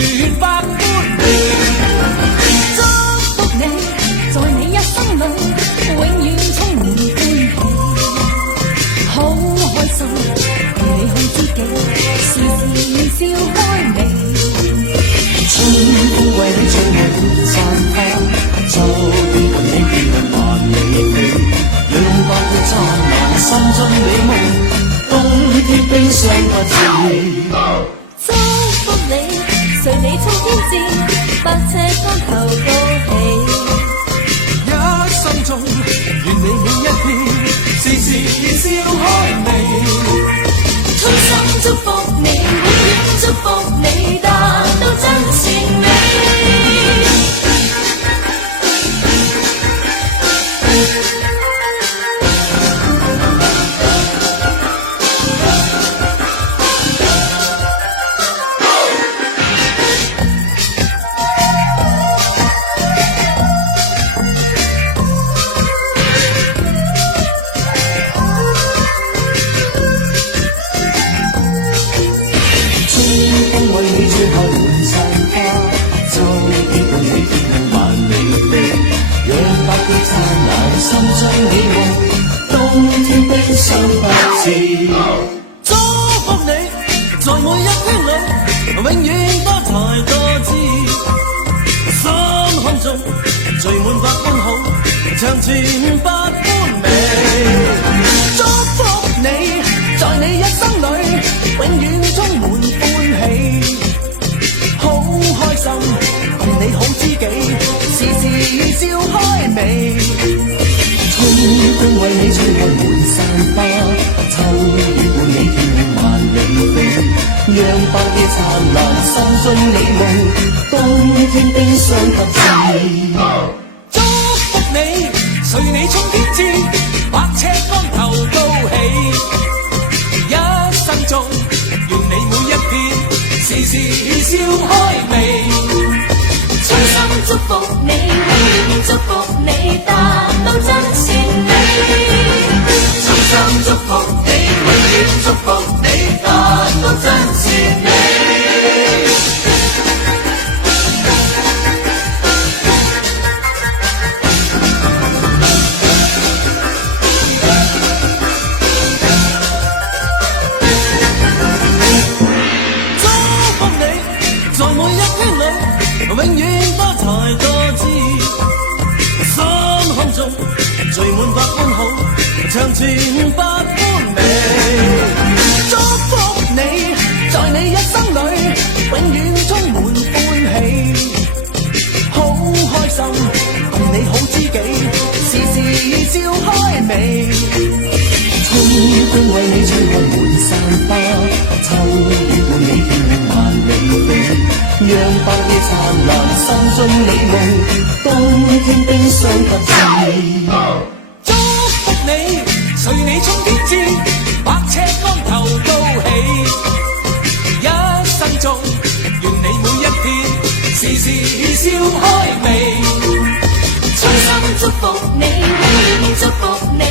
全百般美。祝福你，在你一生裏，永遠充滿歡喜，好開心，陪你看知己，時時笑開眉。春風為你吹滿散花，秋天伴你變亮萬里飛，讓百活燦爛，心中美夢，冬天冰霜不至。祝福你，隨你衝天志，百尺竿頭高起。一生中，願你每一天，時時笑開眉。衷心祝福你，永遠祝福你，達到真善美。祝福你，在每一圈裏，永遠多才多姿，心胸中聚滿百般好，長存百般美。祝福你，在你一生裏，永遠充滿歡喜，好開心，共你好知己，時時笑開眉。春風為你吹開滿山花，秋雨伴你天空萬里飛，讓百夜燦爛，心中美夢，冬天冰霜不至。祝福你，隨你衝天志，百尺竿頭高起。一生中，願你每一天，時時笑開眉。衷心祝福你，永遠祝福你，達到真善美。衷心祝福你，永遠祝福你，達到真善美。祝福你，在每一圈裏，永遠多才多姿，心胸中聚滿百般好，長存百般美。祝福你，在你一生裏，永遠充滿歡喜，好開心，共你好知己，時時笑開眉。春風為你吹開滿山花，秋雨伴你天空萬里飛，讓百夜燦爛，心中美夢，冬天冰霜不至。祝福你，隨你衝天志，百尺竿頭高起。一生中，願你每一天，時時笑開眉。衷心祝福你，永遠祝福你。